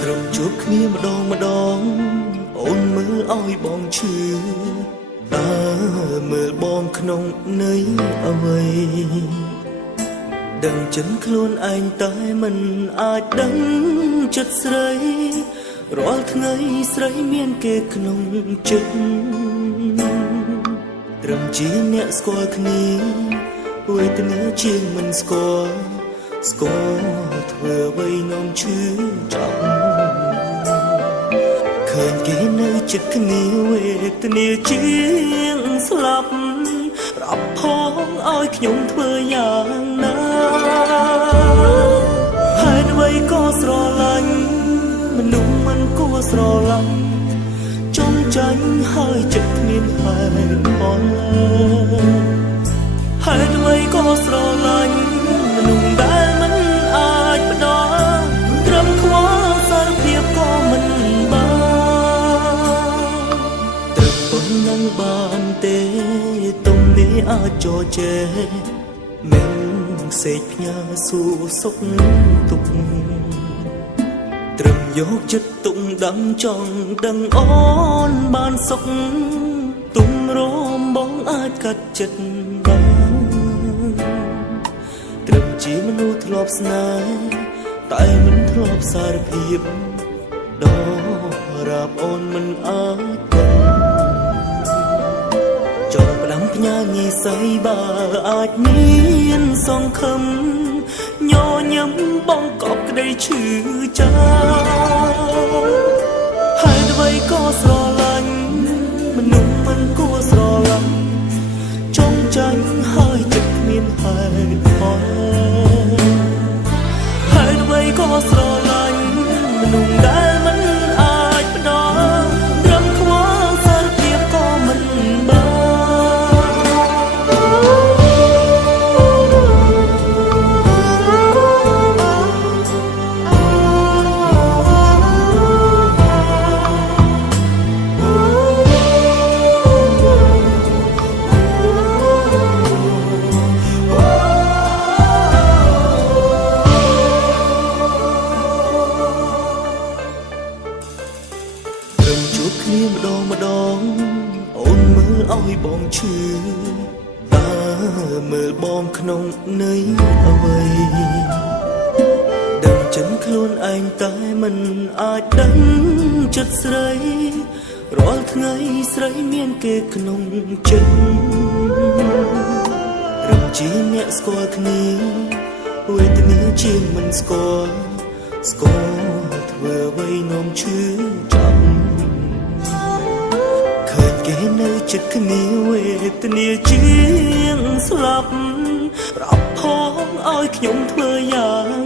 ត្រឹមជួបគ្នាម្ដងអូនមើលឲ្យបងឈឺតើមើលបងក្នុងន័យអ្វីដឹងចិនខ្លួនឯងតែមិនអាចដឹងចិត្តស្រីរាល់ថ្ងៃស្រីមានគេក្នុងចិត្តត្រឹមជាអ្នកស្គាល់គ្នាវេទនាជាងមិនស្គាល់ធ្វើអ្វីនាំឈឺចាប់ឃើញគេនៅចិត្តគ្នាវេទនាជាងស្លាប់ប្រាប់ផងឲ្យខ្ញុំធ្វើយ៉ាងណាហើយអ្វីក៏ស្រឡាញ់មនុស្សមិនគួរស្រឡាញ់ចង់ចាញ់ហើយចិត្តគ្មានហេតុផលហើយអ្វីក៏ស្រឡាញ់មនុស្សដែលមិនអាចផ្ដល់ត្រឹមខ្វល់សារភាពក៏មិនបានត្រឹមប៉ុណ្ណឹងបានទេទុំនេះអាចចោជែមិនសេកផ្ញើសួរសុខទុក្ខត្រឹមយកចិត្តទុំដឹងចង់ដឹងអូនបានសុខទុំរមបងអាចកាត់ចិត្តបានត្រឹមជាមនុស្សធ្លាប់ស្នេហ៍តែមិនធ្លាប់សារភាពដល់រាប់អូនមិនអាចចង់ផ្ដាំផ្ញើងាយស័យបើអាចមានសង្ឃឹមញញឹមបងកប់ក្តីឈឺចាំហើយអ្វីក៏ស្រឡាញ់មនុស្សមិនគួរស្រឡាញ់ចង់ចាញ់ហើយចិត្តគ្មានហេតុផលហើយអ្វីក៏ស្រឡាញ់មនុស្សដែលមិនអាចផ្ដល់ត្រឹមខ្វល់សារភាពក៏មិនបានជួបគ្នាម្ដងអូនមើលឲ្យបងឈឺតើមើលបងក្នុងន័យអ្វីដឹងចិនខ្លួនឯងតែមិនអាចដឹងចិត្តស្រីរាល់ថ្ងៃស្រីមានគេក្នុងចិត្តត្រឹមជាអ្នកស្គាល់គ្នាវេទនាជាងមិនស្គាល់ធ្វើអ្វីនាំឈឺចាប់ឃើញគេនៅចិត្តគ្នាវេទនាជាងស្លាប់ប្រាប់ផងឲ្យខ្ញុំធ្វើយ៉ាង